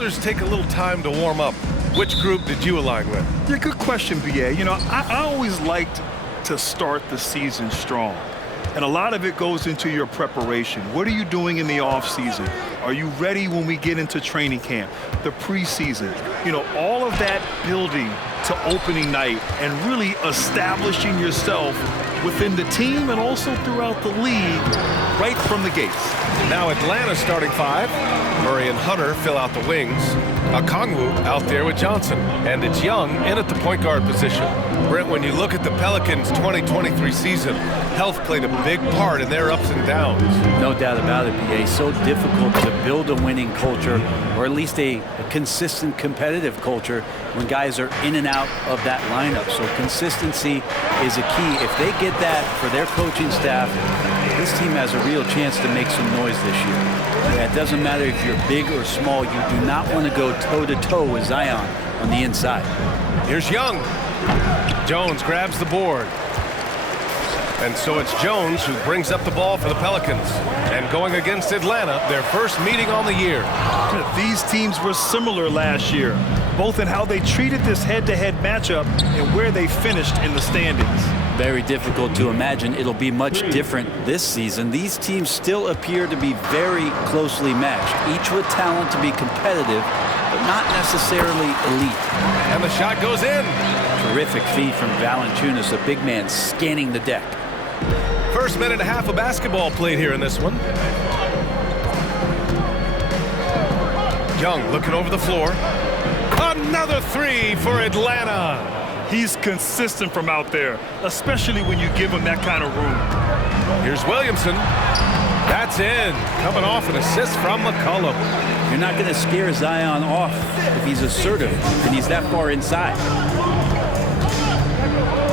Others take a little time to warm up. Which group did you align with? Yeah, good question, BA. You know, I always liked to start the season strong. And a lot of it goes into your preparation. What are you doing in the off season? Are you ready when we get into training camp, the preseason? You know, all of that building to opening night and really establishing yourself within the team and also throughout the league right from the gates. Now Atlanta starting five. Murray and Hunter fill out the wings. Okongwu out there with Johnson. And it's Young in at the point guard position. Brent, when you look at the Pelicans' 2023 season, health played a big part in their ups and downs. No doubt about it, BA. So difficult to build a winning culture, or at least a consistent competitive culture when guys are in and out of that lineup. So consistency is a key. If they get that for their coaching staff, this team has a real chance to make some noise this year. Yeah, it doesn't matter if you're big or small. You do not want to go toe-to-toe with Zion on the inside. Here's Young. Jones grabs the board. And so it's Jones who brings up the ball for the Pelicans. And going against Atlanta, their first meeting on the year. These teams were similar last year, both in how they treated this head-to-head matchup and where they finished in the standings. Very difficult to imagine it'll be much different this season. These teams still appear to be very closely matched, each with talent to be competitive, but not necessarily elite. And the shot goes in. Terrific feed from Valanciunas, a big man scanning the deck. First minute and a half of basketball played here in this one. Young looking over the floor. Another three for Atlanta. He's consistent from out there, especially when you give him that kind of room. Here's Williamson. That's in. Coming off an assist from McCollum. You're not going to scare Zion off if he's assertive and he's that far inside.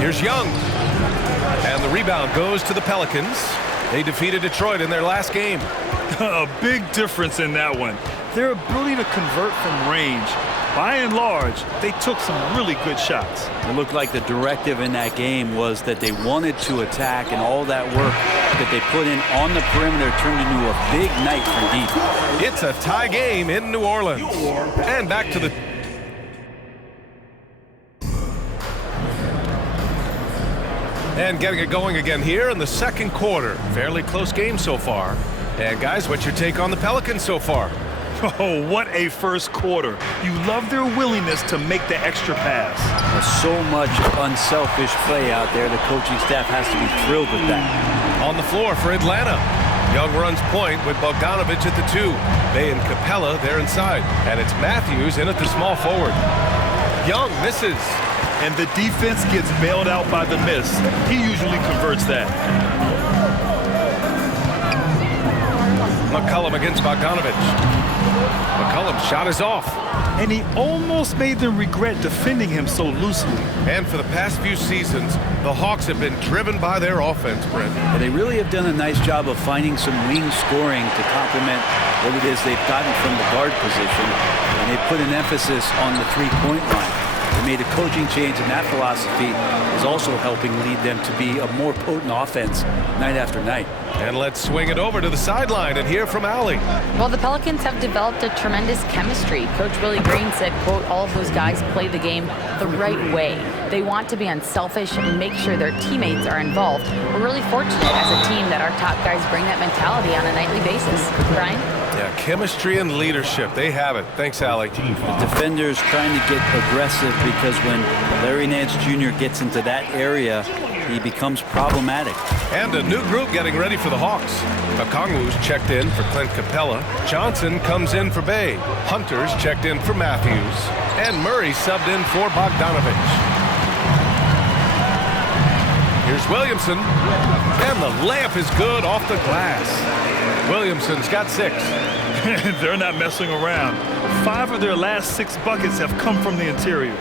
Here's Young. And the rebound goes to the Pelicans. They defeated Detroit in their last game. A big difference in that one. Their ability to convert from range. By and large, they took some really good shots. It looked like the directive in that game was that they wanted to attack, and all that work that they put in on the perimeter turned into a big night for deep. It's a tie game in New Orleans. And back to the... And getting it going again here in the second quarter. Fairly close game so far. And guys, what's your take on the Pelicans so far? Oh, what a first quarter. You love their willingness to make the extra pass. There's so much unselfish play out there. The coaching staff has to be thrilled with that. On the floor for Atlanta. Young runs point with Bogdanovich at the 2. Bey and Capella there inside. And it's Matthews in at the small forward. Young misses. And the defense gets bailed out by the miss. He usually converts that. McCollum against Bogdanovich. McCollum's shot is off. And he almost made them regret defending him so loosely. And for the past few seasons, the Hawks have been driven by their offense, Brent. But they really have done a nice job of finding some wing scoring to complement what it is they've gotten from the guard position. And they put an emphasis on the three-point line. They made a coaching change, and that philosophy is also helping lead them to be a more potent offense night after night. And let's swing it over to the sideline and hear from Allie. Well, the Pelicans have developed a tremendous chemistry. Coach Willie Green said, quote, all of those guys play the game the right way. They want to be unselfish and make sure their teammates are involved. We're really fortunate as a team that our top guys bring that mentality on a nightly basis. Brian? Yeah, chemistry and leadership. They have it. Thanks, Allie. The defenders trying to get aggressive because when Larry Nance Jr. gets into that area, he becomes problematic. And a new group getting ready for the Hawks. Okongwu's checked in for Clint Capella. Johnson comes in for Bey. Hunter's checked in for Matthews. And Murray subbed in for Bogdanovich. Here's Williamson. And the layup is good off the glass. Williamson's got 6. They're not messing around. 5 of their last 6 buckets have come from the interior.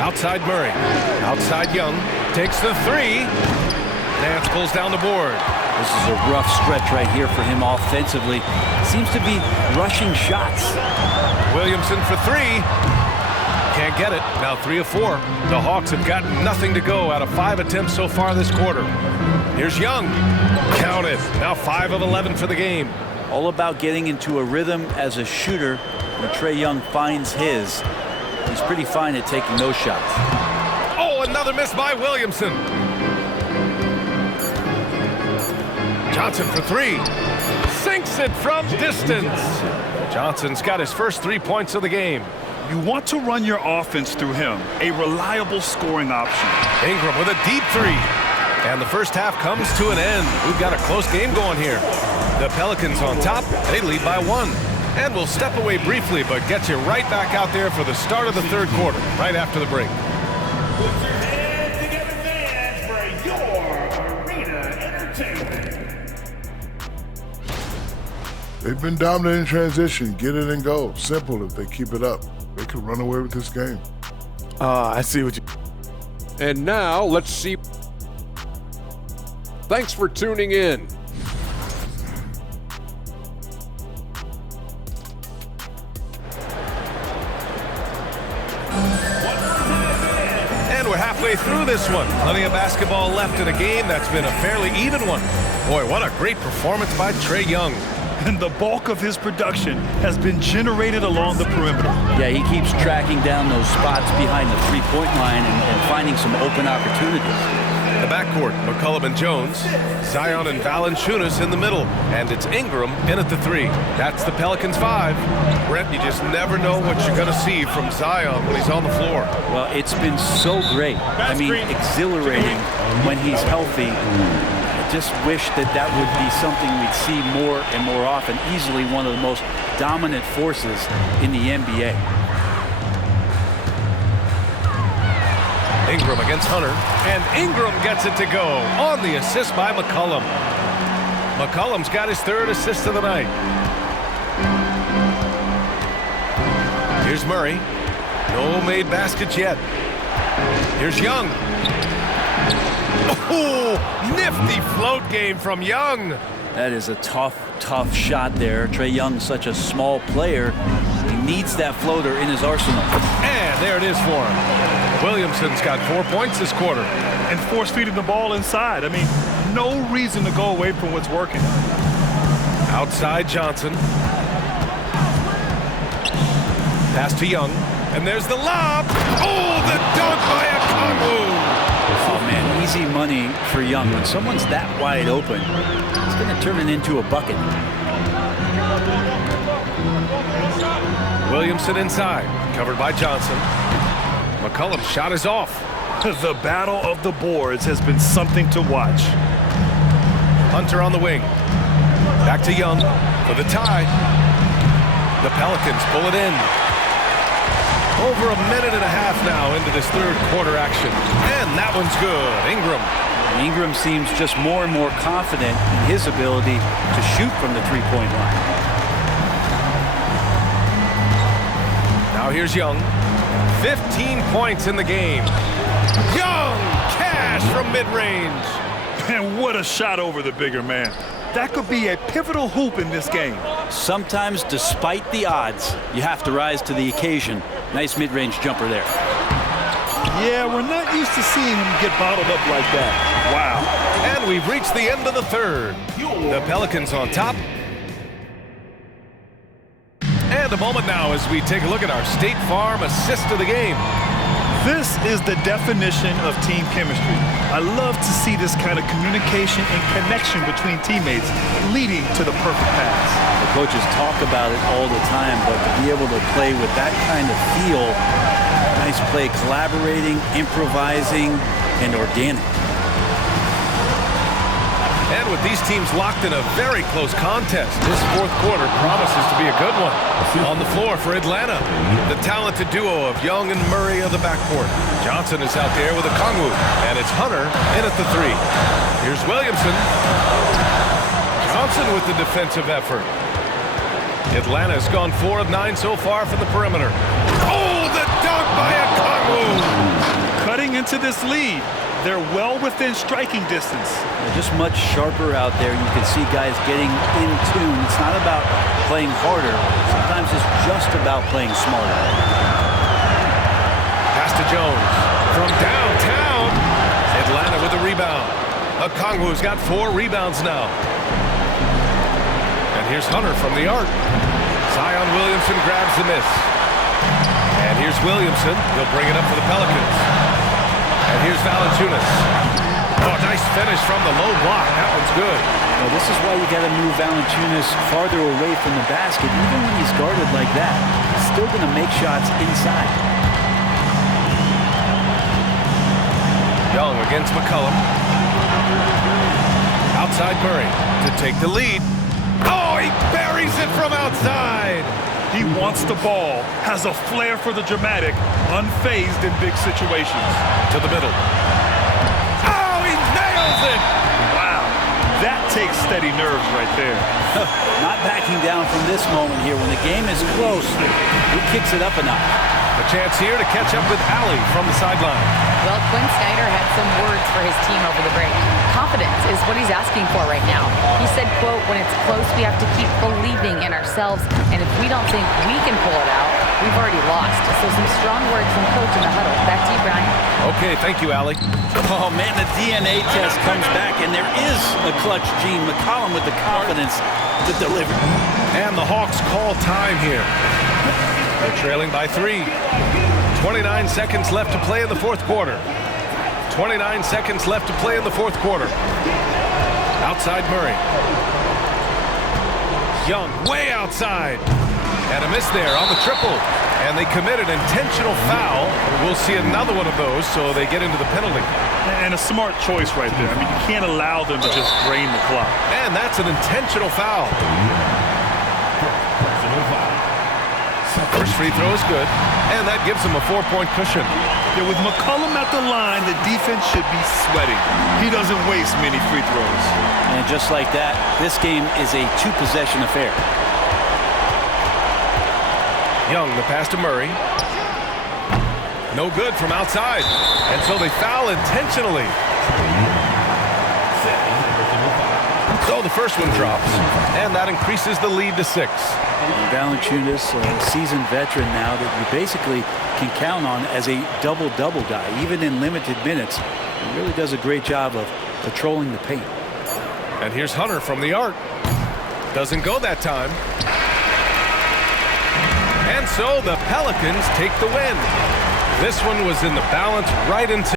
Outside Murray. Outside Young. Takes the 3. Nance pulls down the board. This is a rough stretch right here for him offensively. Seems to be rushing shots. Williamson for 3. Can't get it. Now 3 of 4. The Hawks have got nothing to go out of 5 attempts so far this quarter. Here's Young. Count it. Now 5 of 11 for the game. All about getting into a rhythm as a shooter. When Trae Young finds his, he's pretty fine at taking those shots. Oh, another miss by Williamson. Johnson for three. Sinks it from distance. Johnson's got his first 3 points of the game. You want to run your offense through him, a reliable scoring option. Ingram with a deep three. And the first half comes to an end. We've got a close game going here. The Pelicans on top. They lead by 1. And we'll step away briefly, but get you right back out there for the start of the third quarter, right after the break. Put your hands together, fans, for your arena entertainment. They've been dominant in transition. Get it and go. Simple. If they keep it up, they could run away with this game. I see what you... And now, let's see... Thanks for tuning in. And we're halfway through this one. Plenty of basketball left in a game that's been a fairly even one. Boy, what a great performance by Trae Young. And the bulk of his production has been generated along the perimeter. Yeah, he keeps tracking down those spots behind the three-point line and finding some open opportunities. The backcourt, McCollum and Jones, Zion and Valanciunas in the middle, and it's Ingram in at the 3. That's the Pelicans 5. Brent, you just never know what you're going to see from Zion when he's on the floor. Well, it's been so great. I mean, exhilarating when he's healthy. I just wish that would be something we'd see more and more often. Easily one of the most dominant forces in the NBA. Ingram against Hunter, and Ingram gets it to go on the assist by McCollum. McCollum's got his 3rd assist of the night. Here's Murray. No made baskets yet. Here's Young. Oh, nifty float game from Young. That is a tough shot there. Trae Young's such a small player. He needs that floater in his arsenal. And there it is for him. Williamson's got 4 points this quarter. And force feeding the ball inside. I mean, no reason to go away from what's working. Outside Johnson. Pass to Young. And there's the lob. Oh, the dunk by Okongwu. Oh, man, easy money for Young. When someone's that wide open, it's going to turn it into a bucket. Williamson inside. Covered by Johnson. McCollum's shot is off. The battle of the boards has been something to watch. Hunter on the wing. Back to Young for the tie. The Pelicans pull it in. Over a minute and a half now into this third quarter action. And that one's good. Ingram seems just more and more confident in his ability to shoot from the three-point line. Now here's Young. 15 points in the game. Young, cash from mid-range. And what a shot over the bigger man. That could be a pivotal hoop in this game. Sometimes, despite the odds, you have to rise to the occasion. Nice mid-range jumper there. Yeah, we're not used to seeing him get bottled up like that. Wow. And we've reached the end of the third. The Pelicans on top. And a moment now as we take a look at our State Farm assist of the game. This is the definition of team chemistry. I love to see this kind of communication and connection between teammates leading to the perfect pass. The coaches talk about it all the time, but to be able to play with that kind of feel, nice play, collaborating, improvising, and organic. And with these teams locked in a very close contest, this fourth quarter promises to be a good one. On the floor for Atlanta, the talented duo of Young and Murray of the backcourt. Johnson is out there with Okongwu, and it's Hunter in at the 3. Here's Williamson. Johnson with the defensive effort. Atlanta's gone 4 of 9 so far from the perimeter. Oh, the dunk by Okongwu! Cutting into this lead. They're well within striking distance. They're just much sharper out there. You can see guys getting in tune. It's not about playing harder. Sometimes it's just about playing smarter. Pass to Jones from downtown. Atlanta with the rebound. Okongwu's got 4 rebounds now. And here's Hunter from the arc. Zion Williamson grabs the miss. And here's Williamson. He'll bring it up for the Pelicans. And here's Valanciunas. Oh, nice finish from the low block. That one's good. Well, this is why you got to move Valanciunas farther away from the basket. Even when he's guarded like that, he's still going to make shots inside. Young against McCollum. Outside Murray to take the lead. Oh, he buries it from outside. He wants the ball, has a flair for the dramatic, unfazed in big situations. To the middle. Oh, he nails it. Wow, that takes steady nerves right there. Not backing down from this moment here. When the game is close, he kicks it up a notch. A chance here to catch up with Allie from the sideline. Well, Quinn Snyder had some words for his team over the break. Confidence is what he's asking for right now. He said, quote, when it's close, we have to keep believing in ourselves. And if we don't think we can pull it out, we've already lost. So some strong words from coach in the huddle. Back to you, Brian. Okay, thank you, Allie. Oh, man, the DNA test comes back, and there is a clutch gene. McCollum with the confidence to deliver. And the Hawks call time here. They're trailing by 3. 29 seconds left to play in the fourth quarter. 29 seconds left to play in the fourth quarter. Outside Murray. Young way outside. And a miss there on the triple. And they commit an intentional foul. We'll see another one of those, so they get into the penalty. And a smart choice right there. I mean, you can't allow them to just drain the clock. And that's an intentional foul. First free throw is good, and that gives them a 4-point cushion. Yeah, with McCollum at the line, the defense should be sweating. He doesn't waste many free throws. And just like that, this game is a 2-possession affair. Young, the pass to Murray. No good from outside, and so they foul intentionally. So the first one drops, and that increases the lead to 6. Valanciunas, a seasoned veteran now that you basically can count on as a double-double guy, even in limited minutes. He really does a great job of patrolling the paint. And here's Hunter from the arc. Doesn't go that time. And so the Pelicans take the win. This one was in the balance right into